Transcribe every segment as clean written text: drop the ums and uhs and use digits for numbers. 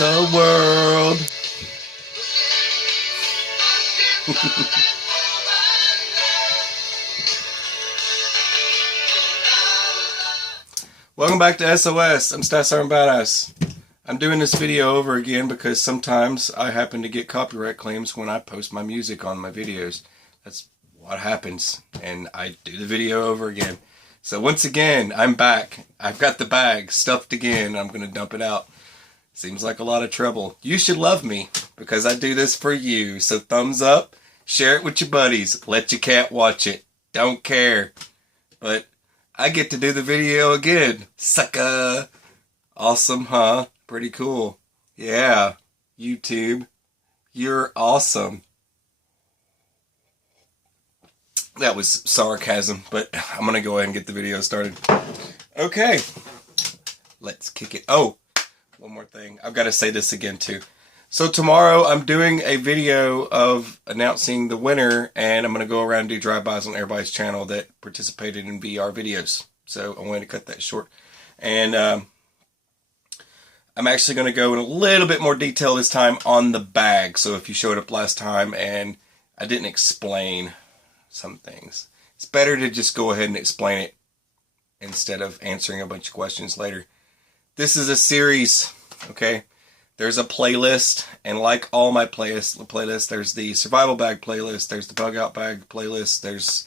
the world. Welcome back to SOS. I'm Stat Sergeant Badass. I'm doing this video over again because sometimes I happen to get copyright claims when I post my music on my videos. That's what happens, and I do the video over again. So once again, I'm back. I've got the bag stuffed again. I'm going to dump it out. Seems like a lot of trouble. You should love me because I do this for you. So thumbs up, share it with your buddies, let your cat watch it. Don't care. But I get to do the video again. Sucker. Awesome, huh? Pretty cool. Yeah. YouTube. You're awesome. That was sarcasm, but I'm going to go ahead and get the video started. Okay. Let's kick it. Oh, one more thing. I've got to say this again, too. So tomorrow I'm doing a video of announcing the winner, and I'm going to go around and do drive-bys on everybody's channel that participated in VR videos. So I wanted to cut that short. And I'm actually going to go in a little bit more detail this time on the bag. So if you showed up last time and I didn't explain some things, it's better to just go ahead and explain it instead of answering a bunch of questions later. This is a series, okay? There's a playlist, and like all my playlists, there's the survival bag playlist, there's the bug out bag playlist, there's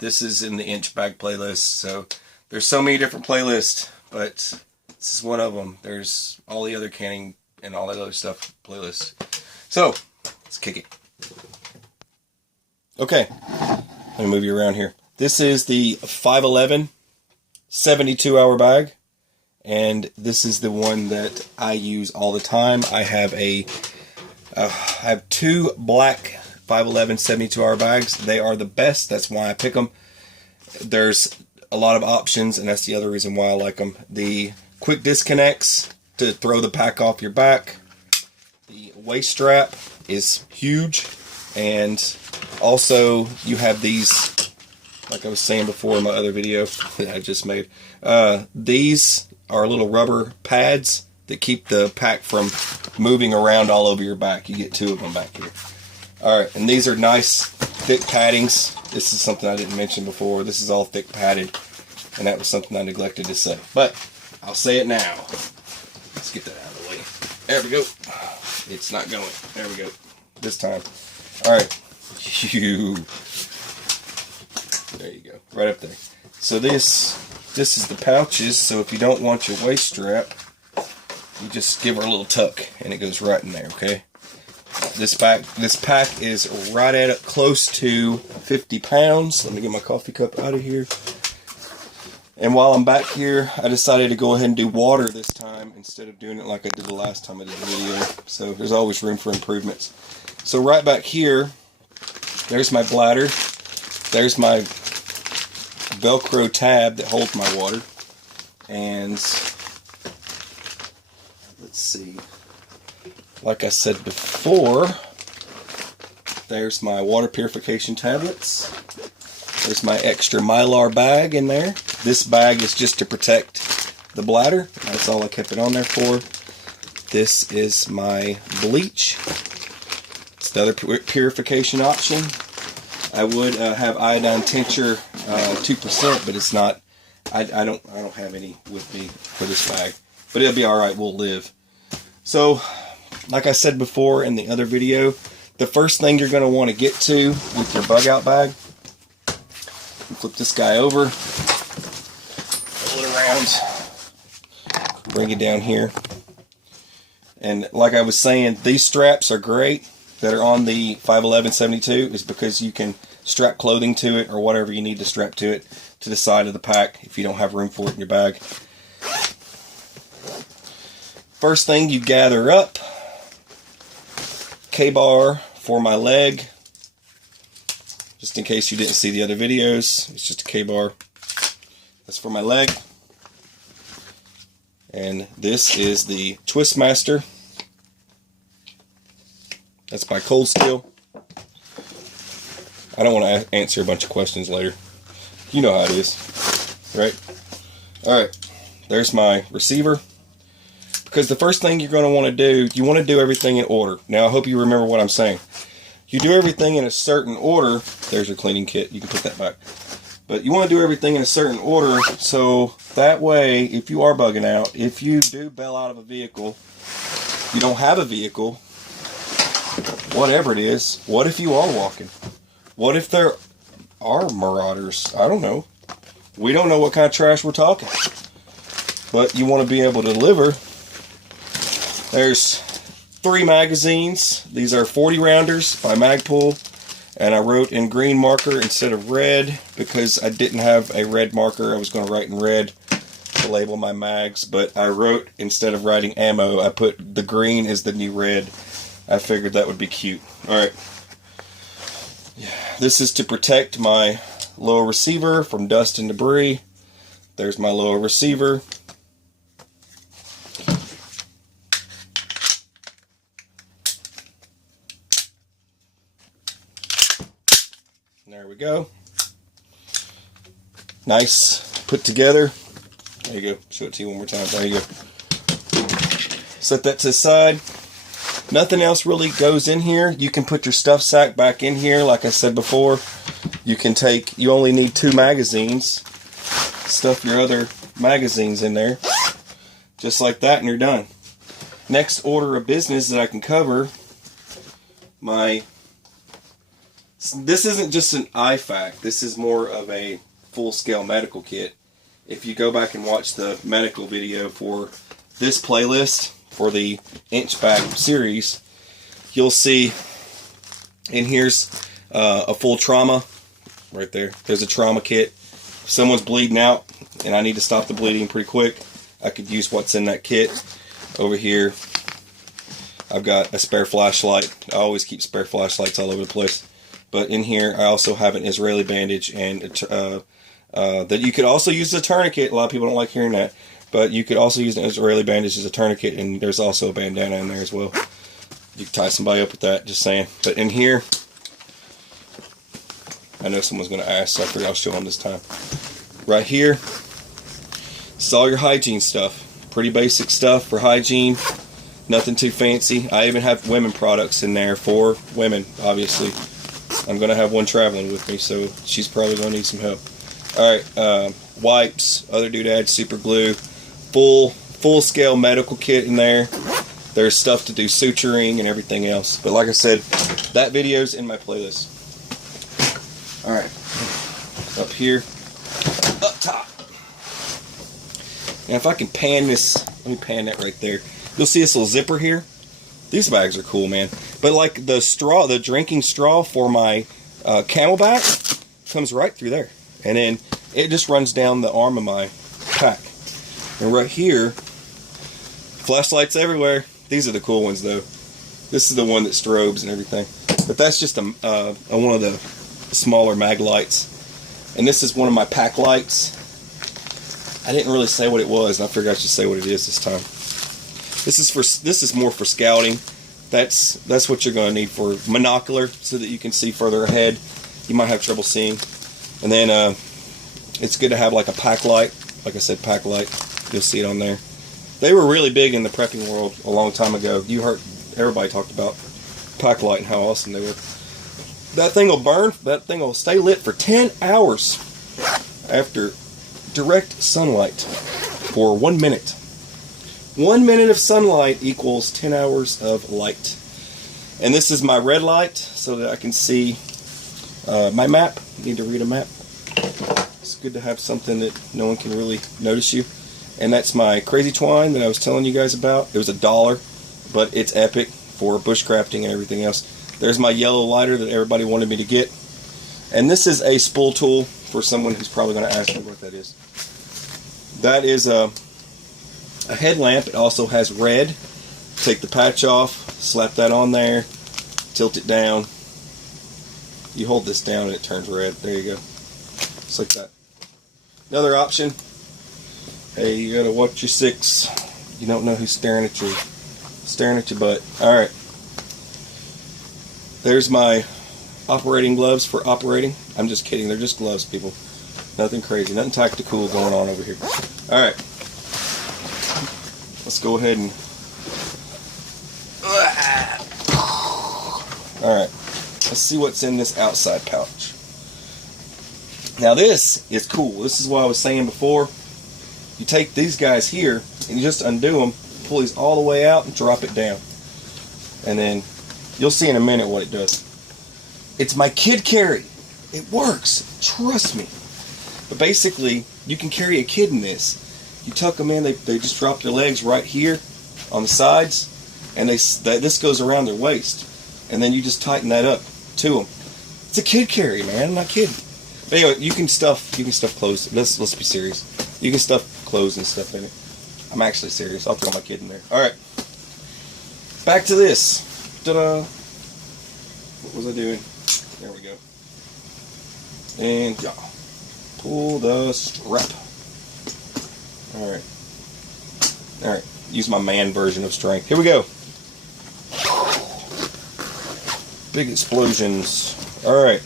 this is in the I.N.C.H bag playlist. So there's so many different playlists, but this is one of them. There's all the other canning and all that other stuff playlists. So let's kick it. Okay, let me move you around here. This is the 511 72-hour bag, and this is the one that I use all the time. I have two black 511 72-hour bags. They are the best. That's why I pick them. There's a lot of options, and that's the other reason why I like them. The quick disconnects to throw the pack off your back. The waist strap is huge, and also you have these, like I was saying before in my other video that I just made. These are little rubber pads that keep the pack from moving around all over your back. You get two of them back here. Alright, and these are nice thick paddings. This is something I didn't mention before. This is all thick padded, and that was something I neglected to say. But I'll say it now. Let's get that out of the way. There we go. It's not going. There we go. This time. Alright. There you go. Right up there. So this is the pouches. So if you don't want your waist strap, you just give her a little tuck, and it goes right in there, okay? This pack is right at close to 50 pounds. Let me get my coffee cup out of here. And while I'm back here, I decided to go ahead and do water this time instead of doing it like I did the last time I did the video. So there's always room for improvements. So right back here, there's my bladder. There's my Velcro tab that holds my water. And let's see. Like I said before, there's my water purification tablets. There's my extra Mylar bag in there. This bag is just to protect the bladder. That's all I kept it on there for. This is my bleach. It's the other purification option. I would have iodine tincture 2%, but it's not. I don't have any with me for this bag, but it'll be all right. We'll live. So, like I said before in the other video, the first thing you're going to want to get to with your bug out bag, flip this guy over, roll it around, bring it down here. And like I was saying, these straps are great that are on the 511 72 is because you can strap clothing to it or whatever you need to strap to it to the side of the pack if you don't have room for it in your bag. First thing you gather up, K-bar for my leg. Just in case you didn't see the other videos, it's just a K-bar. That's for my leg. And this is the Twist Master. That's by Cold Steel. I don't want to answer a bunch of questions later. You know how it is, right? Alright, there's my receiver. because the first thing you're going to want to do, you want to do everything in order. Now, I hope you remember what I'm saying. You do everything in a certain order. There's your cleaning kit. You can put that back. But you want to do everything in a certain order, so that way, if you are bugging out, if you do bail out of a vehicle, you don't have a vehicle, whatever it is, what if you are walking? What if there are marauders? I don't know. We don't know what kind of trash we're talking. But you want to be able to deliver. There's 3 magazines. These are 40 rounders by Magpul. And I wrote in green marker instead of red because I didn't have a red marker. I was going to write in red to label my mags. But I wrote, instead of writing ammo, I put the green is the new red. I figured that would be cute. Alright. This is to protect my lower receiver from dust and debris. There's my lower receiver. There we go. Nice put together. There you go. Show it to you one more time. There you go. Set that to the side. Nothing else really goes in here. You can put your stuff sack back in here. Like I said before, you only need 2 magazines. Stuff your other magazines in there. Just like that, and you're done. Next order of business that I can cover, this isn't just an IFAK. This is more of a full-scale medical kit. If you go back and watch the medical video for this playlist, for the inch bag series, you'll see, and here's a full trauma right there. There's a trauma kit. If someone's bleeding out and I need to stop the bleeding pretty quick, I could use what's in that kit. Over here, I've got a spare flashlight. I always keep spare flashlights all over the place. But in here, I also have an Israeli bandage, and that you could also use as a tourniquet. A lot of people don't like hearing that. But you could also use an Israeli bandage as a tourniquet, and there's also a bandana in there as well. You can tie somebody up with that, just saying. But in here, I know someone's going to ask, so I figured I'll show them this time. Right here, this is all your hygiene stuff. Pretty basic stuff for hygiene. Nothing too fancy. I even have women products in there for women, obviously. I'm going to have one traveling with me, so she's probably going to need some help. Alright, wipes, other doodads, super glue, full-scale medical kit in there. There's stuff to do suturing and everything else. But like I said, that video's in my playlist. Alright, up here, up top. Now if I can pan this, let me pan that right there. You'll see this little zipper here. These bags are cool, man. But like the straw, the drinking straw for my Camelback comes right through there. And then it just runs down the arm of my pack. And right here, flashlights everywhere. These are the cool ones though. This is the one that strobes and everything. But that's just one of the smaller mag lights. And this is one of my pack lights. I didn't really say what it was, and I figured I should say what it is this time. This is more for scouting. That's what you're going to need for monocular, so that you can see further ahead. You might have trouble seeing. And then it's good to have like a pack light. Like I said, pack light. You'll see it on there. They were really big in the prepping world a long time ago. You heard everybody talked about pack light and how awesome they were. That thing will burn. That thing will stay lit for 10 hours after direct sunlight for 1 minute. 1 minute of sunlight equals 10 hours of light. And this is my red light so that I can see my map. Need to read a map. It's good to have something that no one can really notice you. And that's my crazy twine that I was telling you guys about. It was $1, but it's epic for bushcrafting and everything else. There's my yellow lighter that everybody wanted me to get. And this is a spool tool for someone who's probably going to ask me what that is. That is a headlamp. It also has red. Take the patch off, slap that on there, tilt it down. You hold this down and it turns red. There you go. Just like that. Another option. Hey, you gotta watch your six. You don't know who's staring at your butt. Alright. There's my operating gloves for operating. I'm just kidding. They're just gloves, people. Nothing crazy. Nothing tactical going on over here. Alright. Let's go ahead and Alright, let's see what's in this outside pouch. Now this is cool. This is what I was saying before. You take these guys here and you just undo them, pull these all the way out and drop it down. And then you'll see in a minute what it does. It's my kid carry. It works. Trust me. But basically, you can carry a kid in this. You tuck them in, they just drop their legs right here on the sides, and this goes around their waist. And then you just tighten that up to them. It's a kid carry, man. I'm not kidding. But anyway, you can stuff clothes. Let's be serious. You can stuff clothes and stuff in it. I'm actually serious. I'll throw my kid in there. All right. Back to this. Ta-da. What was I doing? There we go. And yeah, pull the strap. All right. All right. Use my man version of strength. Here we go. Big explosions. All right.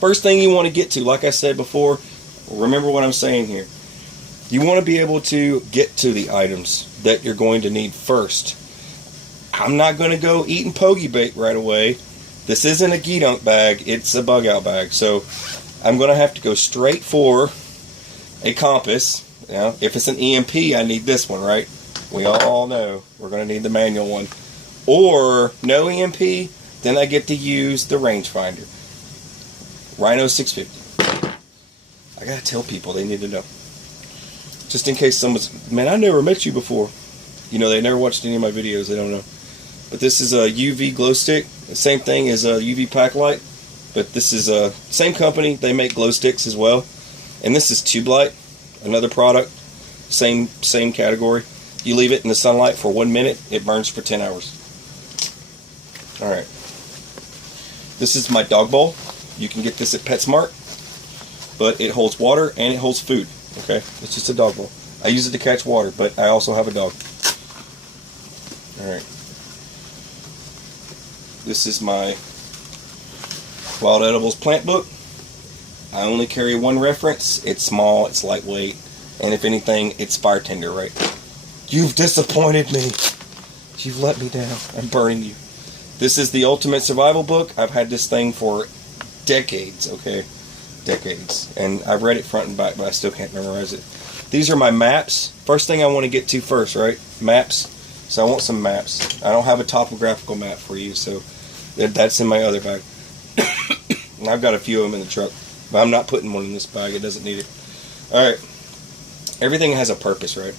First thing you want to get to, like I said before, remember what I'm saying here. You want to be able to get to the items that you're going to need first. I'm not going to go eating pogey bait right away. This isn't a geedunk bag, it's a bug out bag. So I'm going to have to go straight for a compass. Now, if it's an EMP, I need this one, right? We all know we're going to need the manual one. Or no EMP, then I get to use the rangefinder. Rhino 650. I gotta tell people, they need to know. Just in case someone's, man, I never met you before. You know, they never watched any of my videos, they don't know. But this is a UV glow stick. The same thing as a UV pack light. But this is a same company, they make glow sticks as well. And this is tube light, another product, same category. You leave it in the sunlight for 1 minute, it burns for 10 hours. Alright. This is my dog bowl. You can get this at PetSmart, but it holds water and it holds food. Okay, it's just a dog bowl. I use it to catch water, but I also have a dog. All right. This is my Wild Edibles plant book. I only carry one reference. It's small, it's lightweight, and if anything, it's fire tender, right? You've disappointed me. You've let me down. I'm burning you. This is the Ultimate Survival book. I've had this thing for decades, okay? Decades. And I've read it front and back, but I still can't memorize it. These are my maps. First thing I want to get to first, right? Maps. So I want some maps. I don't have a topographical map for you, so that's in my other bag. And I've got a few of them in the truck, but I'm not putting one in this bag. It doesn't need it. Alright. Everything has a purpose, right?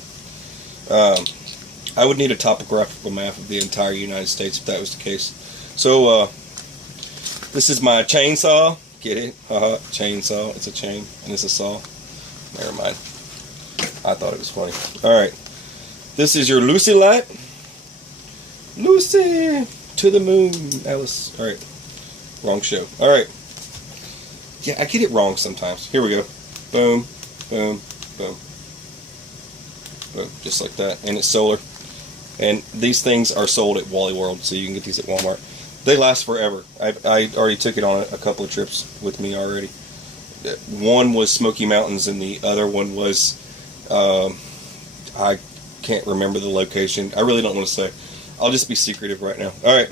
I would need a topographical map of the entire United States if that was the case. So, this is my chainsaw. Get it? Haha, chainsaw. It's a chain, and it's a saw. Never mind. I thought it was funny. Alright. This is your Lucy light. Lucy! To the moon, Alice. Alright. Wrong show. Alright. Yeah, I get it wrong sometimes. Here we go. Boom, boom, boom. Boom. Just like that. And it's solar. And these things are sold at Wally World, so you can get these at Walmart. They last forever. I already took it on a couple of trips with me already. One was Smoky Mountains, and the other one was, I can't remember the location. I really don't want to say. I'll just be secretive right now. Alright.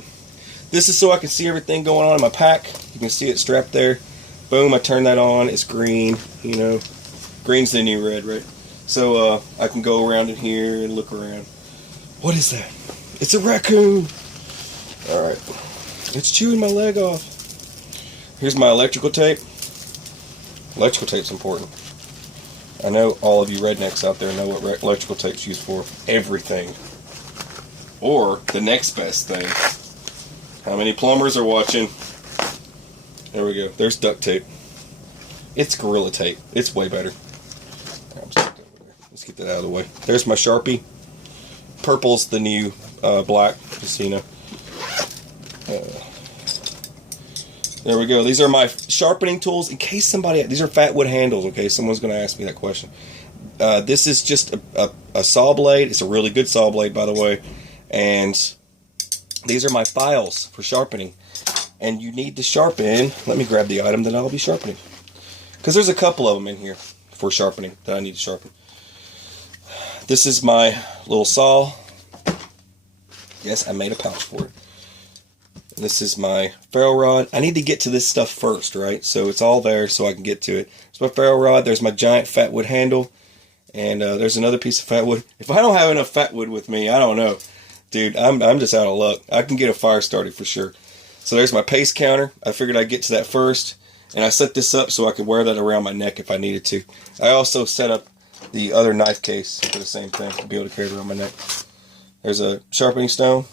This is so I can see everything going on in my pack. You can see it strapped there. Boom, I turn that on. It's green. You know, green's the new red, right? So I can go around in here and look around. What is that? It's a raccoon. Alright. It's chewing my leg off. Here's my electrical tape. Electrical tape's important. I know all of you rednecks out there know what electrical tape's used for. Everything. Or the next best thing. How many plumbers are watching? There we go. There's duct tape. It's Gorilla Tape. It's way better. Let's get that out of the way. There's my Sharpie. Purple's the new black, just so you know. There we go. These are my sharpening tools. In case somebody, these are fat wood handles. Okay, someone's going to ask me that question. This is just a saw blade. It's a really good saw blade, by the way. And these are my files for sharpening. And you need to sharpen. Let me grab the item that I'll be sharpening, because there's a couple of them in here for sharpening that I need to sharpen. This is my little saw. Yes, I made a pouch for it. And this is my ferro rod. I need to get to this stuff first, right? So it's all there so I can get to it. It's my ferro rod. There's my giant fat wood handle. And there's another piece of fat wood. If I don't have enough fat wood with me, I don't know. Dude, I'm just out of luck. I can get a fire started for sure. So there's my pace counter. I figured I'd get to that first. And I set this up so I could wear that around my neck if I needed to. I also set up the other knife case for the same thing, to be able to carry it around my neck. There's a sharpening stone.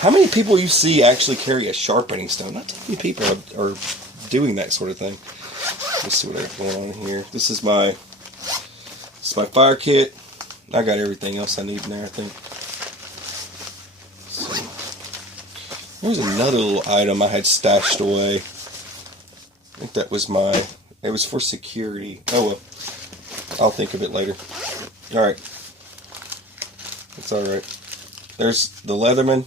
How many people you see actually carry a sharpening stone? Not too many people are doing that sort of thing. Let's see what I got going on here. This is my fire kit. I got everything else I need in there, I think. So, there's another little item I had stashed away. I think that was it was for security. Oh well, I'll think of it later. Alright. It's alright. There's the Leatherman.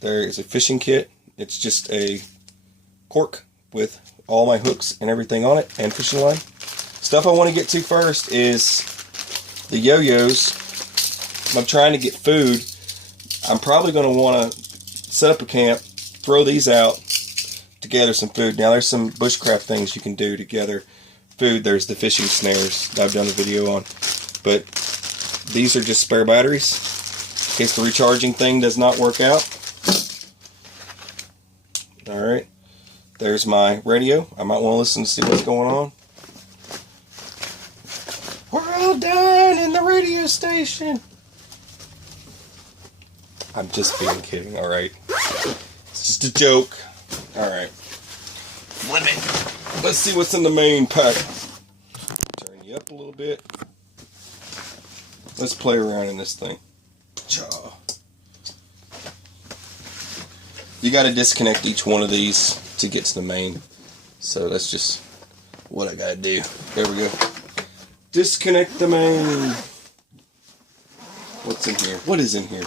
There is a fishing kit. It's just a cork with all my hooks and everything on it, and fishing line. Stuff I want to get to first is the yo-yos. If I'm trying to get food, I'm probably going to want to set up a camp, throw these out to gather some food. Now there's some bushcraft things you can do to gather food. There's the fishing snares that I've done a video on. But these are just spare batteries in case the recharging thing does not work out. Alright, there's my radio. I might want to listen to see what's going on. We're all dying in the radio station. I'm just being kidding, alright. It's just a joke. Alright. Flip it. Let's see what's in the main pack. Turn you up a little bit. Let's play around in this thing. You got to disconnect each one of these to get to the main. So that's just what I got to do. There we go. Disconnect the main. What's in here? What is in here?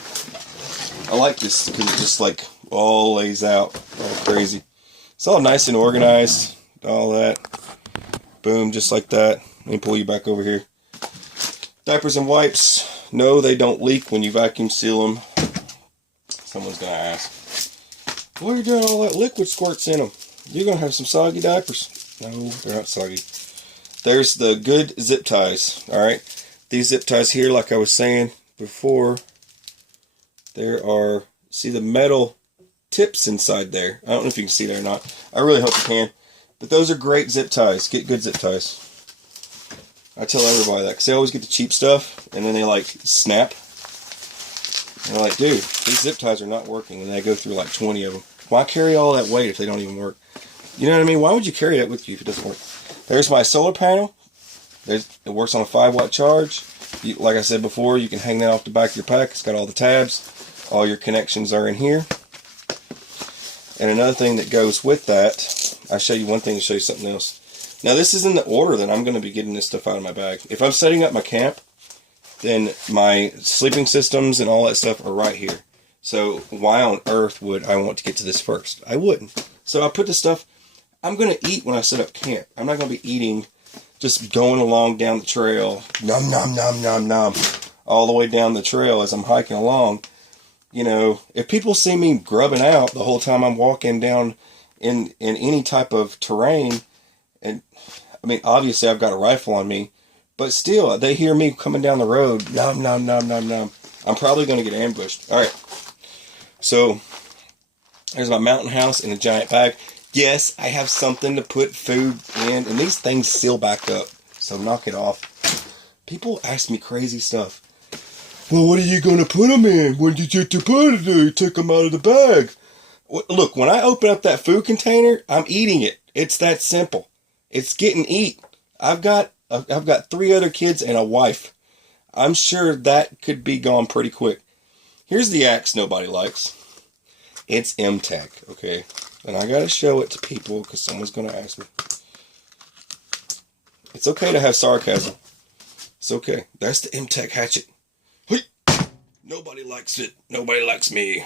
I like this because it just like all lays out all crazy. It's all nice and organized. All that. Boom, just like that. Let me pull you back over here. Diapers and wipes. No, they don't leak when you vacuum seal them. Someone's going to ask. Why are you doing all that liquid squirts in them? You're going to have some soggy diapers. No, they're not soggy. There's the good zip ties. Alright. These zip ties here, like I was saying before, there are, see the metal tips inside there. I don't know if you can see that or not. I really hope you can. But those are great zip ties. Get good zip ties. I tell everybody that because they always get the cheap stuff and then they like snap. And they're like, dude, these zip ties are not working. And they go through like 20 of them. Why carry all that weight if they don't even work? You know what I mean? Why would you carry that with you if it doesn't work? There's my solar panel. It works on a 5-watt charge. Like I said before, you can hang that off the back of your pack. It's got all the tabs. All your connections are in here. And another thing that goes with that, I'll show you one thing to show you something else. Now this is in the order that I'm going to be getting this stuff out of my bag. If I'm setting up my camp, then my sleeping systems and all that stuff are right here. So why on earth would I want to get to this first? I wouldn't. So I put the stuff, I'm going to eat when I set up camp. I'm not going to be eating, just going along down the trail, nom nom nom nom nom, all the way down the trail as I'm hiking along. You know, if people see me grubbing out the whole time I'm walking down in any type of terrain, and I mean, obviously I've got a rifle on me, but still, they hear me coming down the road, nom nom nom nom nom, I'm probably going to get ambushed. Alright, so there's my mountain house in a giant bag. Yes, I have something to put food in, and these things seal back up, so knock it off. People ask me crazy stuff. Well, what are you going to put them in? When did you put it? Take them out of the bag. Look, when I open up that food container, I'm eating it. It's that simple. It's getting eat. I've got 3 other kids and a wife. I'm sure that could be gone pretty quick. Here's the axe nobody likes. It's I.N.C.H, okay? And I gotta show it to people because someone's gonna ask me. It's okay to have sarcasm. It's okay. That's the I.N.C.H hatchet. Hey! Nobody likes it. Nobody likes me.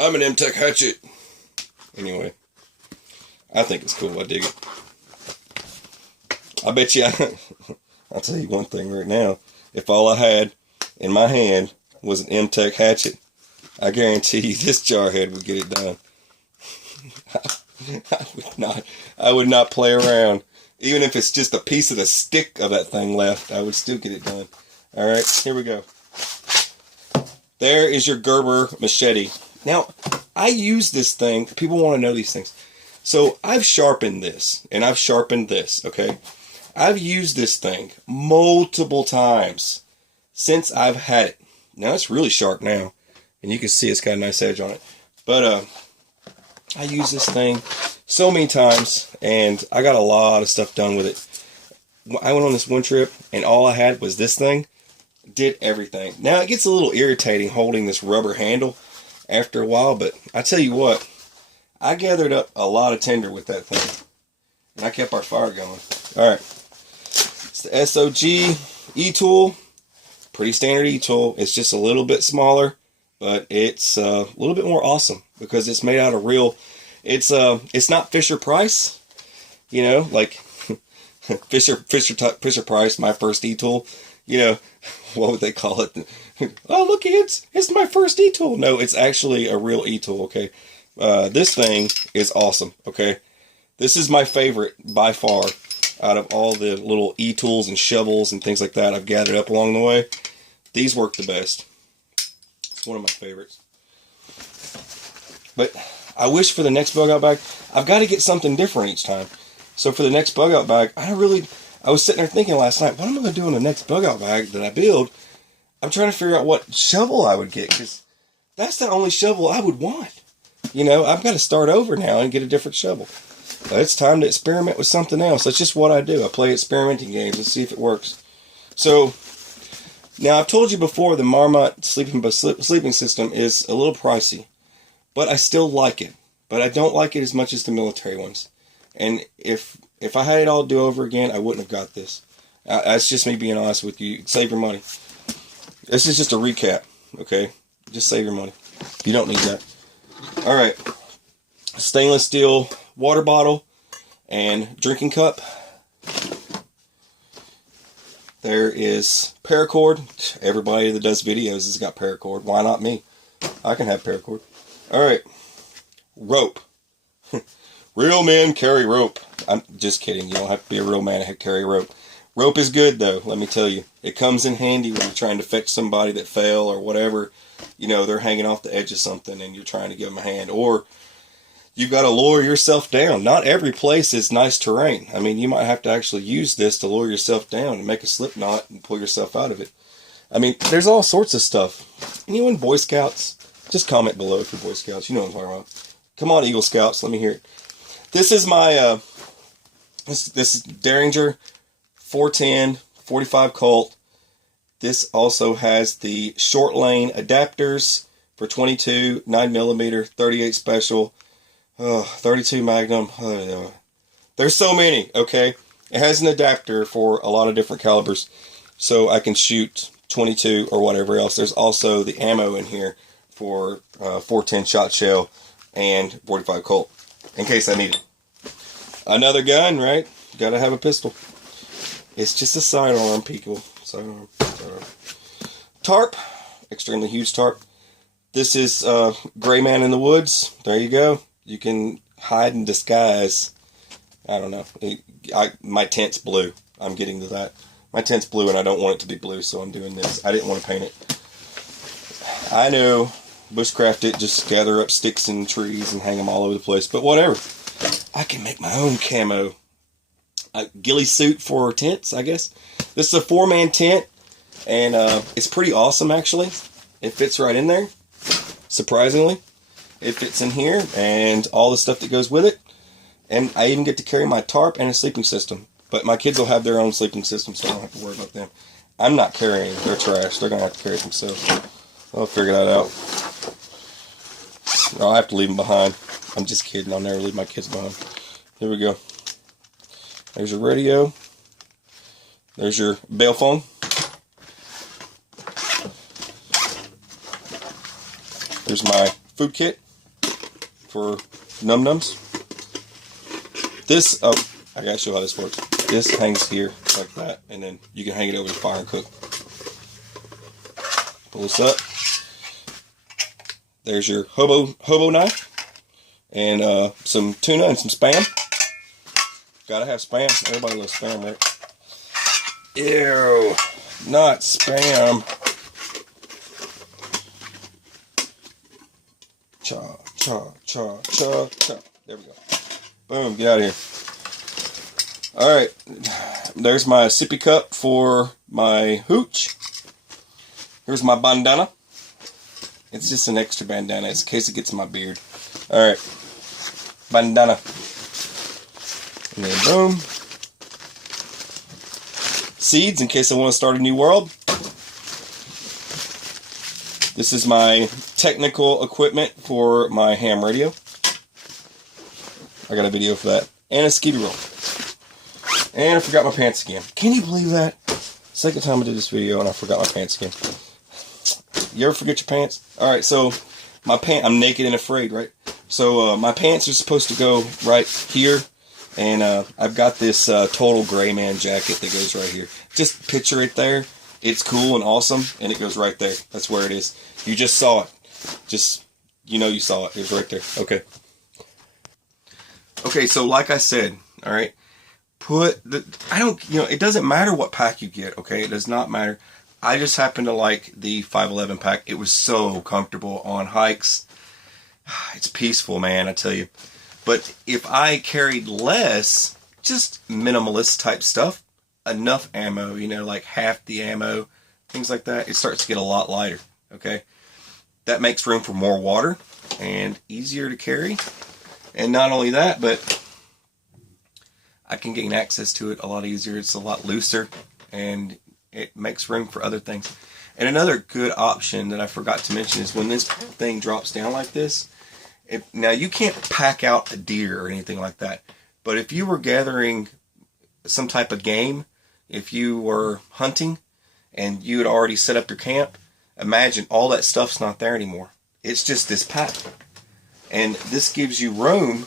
I'm an I.N.C.H hatchet. Anyway, I think it's cool. I dig it. I bet you, I'll tell you one thing right now. If all I had in my hand was an I.N.C.H hatchet, I guarantee you this jarhead would get it done. I would not play around. Even if it's just a piece of the stick of that thing left, I would still get it done. Alright, here we go. There is your Gerber Machete. Now, I use this thing. People want to know these things. So, I've sharpened this, and I've sharpened this, okay? I've used this thing multiple times since I've had it. Now, it's really sharp now, and you can see it's got a nice edge on it. But, I use this thing so many times, and I got a lot of stuff done with it. I went on this one trip, and all I had was this thing. Did everything. Now, it gets a little irritating holding this rubber handle after a while, but I tell you what, I gathered up a lot of tinder with that thing, and I kept our fire going. Alright, it's the Sog Etool. Pretty standard Etool. It's just a little bit smaller, but it's a little bit more awesome because it's made out of real. It's not Fisher Price, you know, like Fisher Price, my first Etool. You know, what would they call it? Oh, look, it's my first Etool. No, it's actually a real Etool. Okay, this thing is awesome. Okay, this is my favorite by far out of all the little Etools and shovels and things like that I've gathered up along the way. These work the best. It's one of my favorites. But I wish for the next bug out bag, I've got to get something different each time. So for the next bug out bag, I was sitting there thinking last night, what am I going to do in the next bug out bag that I build? I'm trying to figure out what shovel I would get, because that's the only shovel I would want. You know, I've got to start over now and get a different shovel. It's time to experiment with something else. That's just what I do. I play experimenting games and see if it works. So, now I've told you before the Marmot sleeping system is a little pricey, but I still like it. But I don't like it as much as the military ones. And if I had it all do over again, I wouldn't have got this. That's just me being honest with you. Save your money. This is just a recap, okay? Just save your money. You don't need that. Alright. Stainless steel water bottle and drinking cup. There is paracord. Everybody that does videos has got paracord. Why not me? I can have paracord. Alright. Rope. Real men carry rope. I'm just kidding. You don't have to be a real man to carry rope. Rope is good, though, let me tell you. It comes in handy when you're trying to fetch somebody that fell or whatever. You know, they're hanging off the edge of something and you're trying to give them a hand. Or you've got to lower yourself down. Not every place is nice terrain. I mean, you might have to actually use this to lower yourself down and make a slip knot and pull yourself out of it. I mean, there's all sorts of stuff. Anyone Boy Scouts? Just comment below if you're Boy Scouts. You know what I'm talking about. Come on, Eagle Scouts. Let me hear it. This is my, this is Derringer 410 45 Colt. This also has the short lane adapters for 22, 9mm, 38 Special, 32 Magnum. There's so many, okay? It has an adapter for a lot of different calibers, so I can shoot 22 or whatever else. There's also the ammo in here for 410 shot shell and 45 Colt, in case I need it. Another gun, right? Gotta have a pistol. It's just a sidearm, people. Sidearm. Tarp. Extremely huge tarp. This is Gray Man in the Woods. There you go. You can hide and disguise. I don't know. My tent's blue. I'm getting to that. My tent's blue and I don't want it to be blue, so I'm doing this. I didn't want to paint it. I know. Bushcraft it. Just gather up sticks and trees and hang them all over the place. But whatever. I can make my own camo. A ghillie suit for tents, I guess. This is a 4-man tent, and it's pretty awesome, actually. It fits right in there, surprisingly. It fits in here, and all the stuff that goes with it. And I even get to carry my tarp and a sleeping system. But my kids will have their own sleeping system, so I don't have to worry about them. I'm not carrying it. They're trash. They're going to have to carry it themselves. I'll figure that out. I'll have to leave them behind. I'm just kidding. I'll never leave my kids behind. Here we go. There's your radio. There's your bell phone. There's my food kit for num-nums. This, oh, I gotta show how this works. This hangs here like that, and then you can hang it over the fire and cook. Pull this up. There's your hobo knife. And some tuna and some Spam. Gotta have Spam. Everybody loves Spam, right? Ew. Not Spam. Cha, cha, cha, cha, cha. There we go. Boom, get out of here. Alright, there's my sippy cup for my hooch. Here's my bandana. It's just an extra bandana. It's in case it gets in my beard. Alright, bandana. And then boom. Seeds in case I want to start a new world. This is my technical equipment for my ham radio. I got a video for that. And a skidoo roll. And I forgot my pants again. Can you believe that? Second time I did this video and I forgot my pants again. You ever forget your pants? Alright, so my pants, I'm naked and afraid, right? So my pants are supposed to go right here. And I've got this total gray man jacket that goes right here. Just picture it there. It's cool and awesome. And it goes right there. That's where it is. You just saw it. Just, you know you saw it. It was right there. Okay. Okay, so like I said, alright. It doesn't matter what pack you get, okay? It does not matter. I just happen to like the 511 pack. It was so comfortable on hikes. It's peaceful, man, I tell you. But if I carried less, just minimalist type stuff, enough ammo, like half the ammo, things like that, it starts to get a lot lighter, okay? That makes room for more water and easier to carry. And not only that, but I can gain access to it a lot easier. It's a lot looser, and it makes room for other things. And another good option that I forgot to mention is when this thing drops down like this, now you can't pack out a deer or anything like that, but if you were gathering some type of game, if you were hunting and you had already set up your camp, imagine all that stuff's not there anymore. It's just this pack. And this gives you room.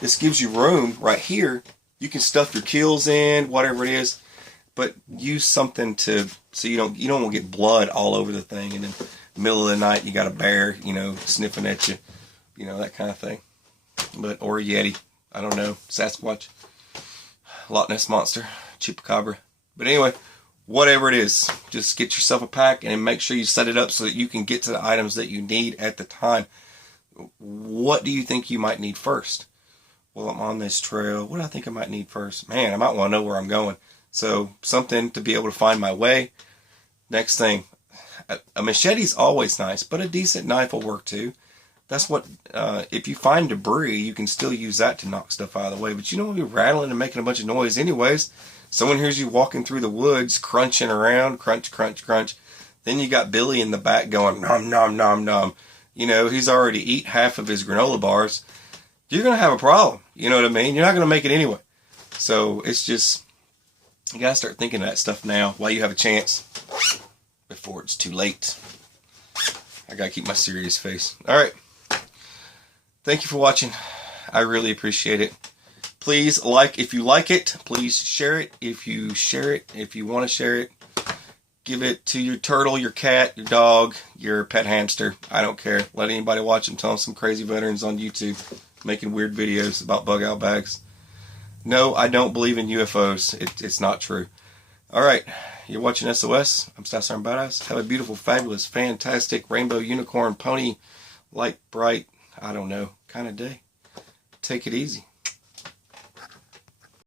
This gives you room right here. You can stuff your kills in, whatever it is, but use something so you don't want to get blood all over the thing, and then middle of the night you got a bear, sniffing at you, that kind of thing. Or a Yeti, I don't know, Sasquatch, Loch Ness Monster, Chupacabra. But anyway, whatever it is, just get yourself a pack and make sure you set it up so that you can get to the items that you need at the time. What do you think you might need first? Well, I'm on this trail. What do I think I might need first? Man, I might want to know where I'm going. So, something to be able to find my way. Next thing, a machete's always nice, but a decent knife will work too. That's what, if you find debris, you can still use that to knock stuff out of the way. But you don't want to be rattling and making a bunch of noise anyways. Someone hears you walking through the woods, crunching around, crunch, crunch, crunch. Then you got Billy in the back going, nom, nom, nom, nom. He's already eat half of his granola bars. You're going to have a problem. You know what I mean? You're not going to make it anyway. So it's just, you got to start thinking of that stuff now while you have a chance before it's too late. I got to keep my serious face. All right. Thank you for watching. I really appreciate it. Please like if you like it. Please share it if you want to share it. Give it to your turtle, your cat, your dog, your pet hamster. I don't care. Let anybody watch them. Tell them some crazy veterans on YouTube making weird videos about bug out bags. No, I don't believe in UFOs. It's not true. Alright, you're watching SOS. I'm Stas Arm Badass. Have a beautiful, fabulous, fantastic, rainbow, unicorn, pony, light, bright, I don't know, kind of day. Take it easy.